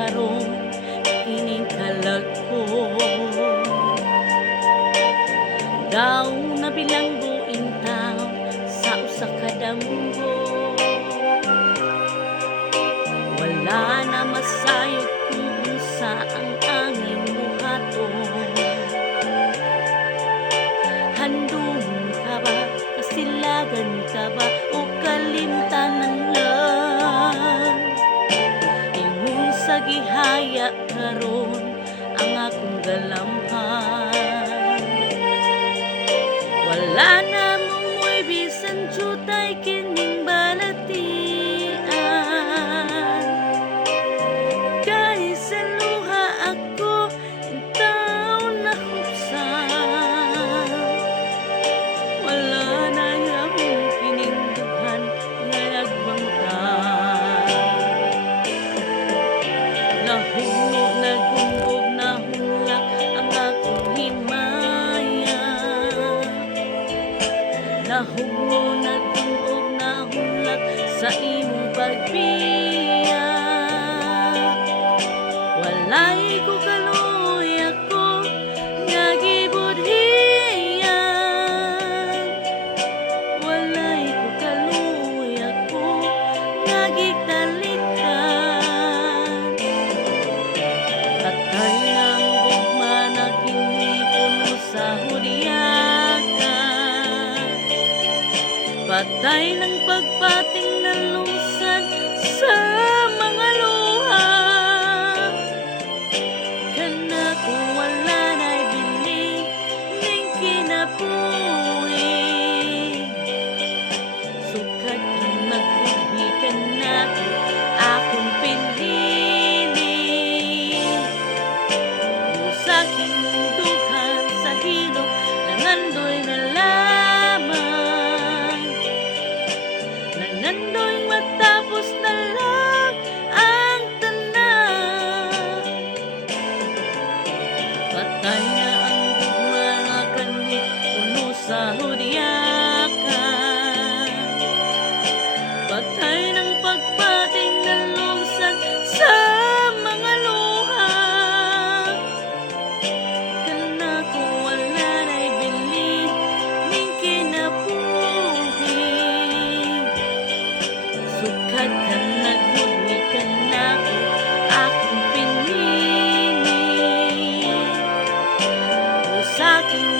karon kining kalag ko. Daw na bilanggo intaw sa usa ka damgo. Wala na masayod kung unsa ang angin buhaton. Handun ka ba, kasilagan ka ba, o kalimtanan lang? Ingon sa gihaya karon ang akong galamhan. Wala na mong mo'y bisan jutay kining balatian. Kahit sa luha ako intaw na huksan. Wala na yahong kining dughan nga nagbangtan. Nahuno nagungog na hulak ang akong himaya. Nahuno nagungog na hulak sa imong pagbiyak. Walay ko kaluya ko nga gibudhiyan. Walay ko kaluya ko nga gitalikan. Patay ng gugma na kini puno sa hudyakan. Patay ng pagpating na lusan sa mga luha. Kana kung wala na'y bili ning kinabuhi. Sukad kang nagbuhi ka na akong pinili. Usaking dughan sa hilok nangandoy na lamang. Nangandoy matapos na lang ang tanan. Patay na ang gugma nga kani puno sa hudyakan. Patay ng pagpating na lungsan sa mga luha. Kana kung wala na'y bili ning kinabuhi. Sukad kang nagbuhi ka na akong pinili. Usaking